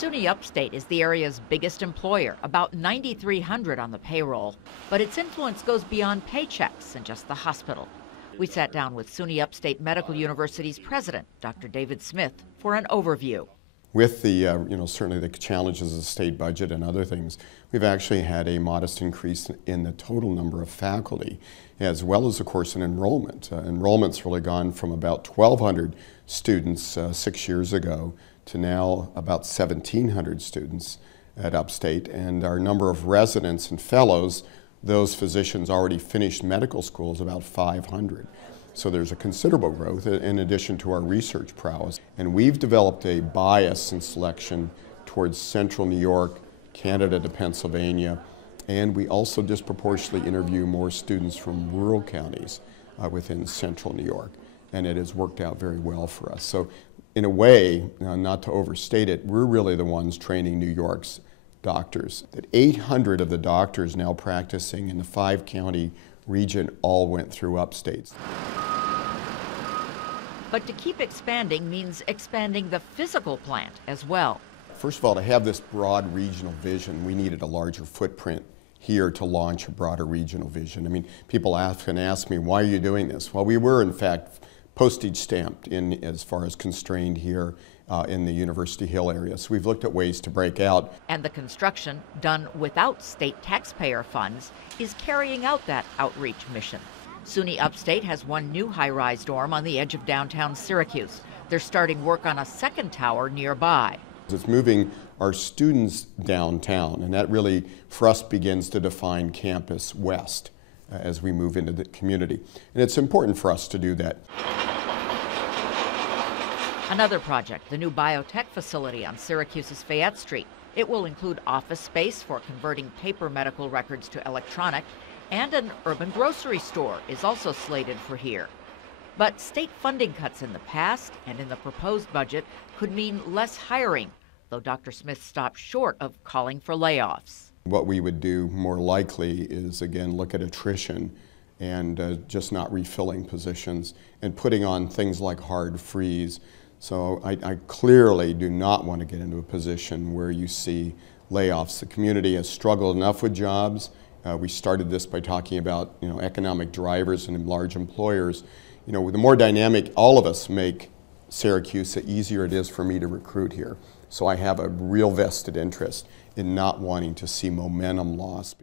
SUNY Upstate is the area's biggest employer, about 9,300 on the payroll. But its influence goes beyond paychecks and just the hospital. We sat down with SUNY Upstate Medical University's president, Dr. David Smith, for an overview. With the, certainly the challenges of the state budget and other things, we've actually had a modest increase in the total number of faculty, as well as, of course, in enrollment. Enrollment's really gone from about 1,200 students 6 years ago to now about 1,700 students at Upstate. And our number of residents and fellows, those physicians already finished medical school, is about 500. So there's a considerable growth in addition to our research prowess. And we've developed a bias in selection towards central New York, Canada to Pennsylvania, and we also disproportionately interview more students from rural counties within central New York. And it has worked out very well for us. So in a way, not to overstate it, we're really the ones training New York's doctors. That 800 of the doctors now practicing in the 5-county region all went through Upstate. But to keep expanding means expanding the physical plant as well. First of all, to have this broad regional vision, we needed a larger footprint here to launch a broader regional vision. I mean, people often ask me, why are you doing this? Well, we were, in fact, postage stamped in as far as constrained here in the University Hill area. So we've looked at ways to break out. And the construction, done without state taxpayer funds, is carrying out that outreach mission. SUNY Upstate has one new high-rise dorm on the edge of downtown Syracuse. They're starting work on a second tower nearby. It's moving our students downtown, and that really, for us, begins to define campus west as we move into the community. And it's important for us to do that. Another project, the new biotech facility on Syracuse's Fayette Street. It will include office space for converting paper medical records to electronic, and an urban grocery store is also slated for here. But state funding cuts in the past and in the proposed budget could mean less hiring, though Dr. Smith stopped short of calling for layoffs. What we would do more likely is, again, look at attrition and just not refilling positions and putting on things like hard freeze. So I clearly do not want to get into a position where you see layoffs. The community has struggled enough with jobs. We started this by talking about economic drivers and large employers. The more dynamic all of us make Syracuse, the easier it is for me to recruit here. So I have a real vested interest in not wanting to see momentum loss.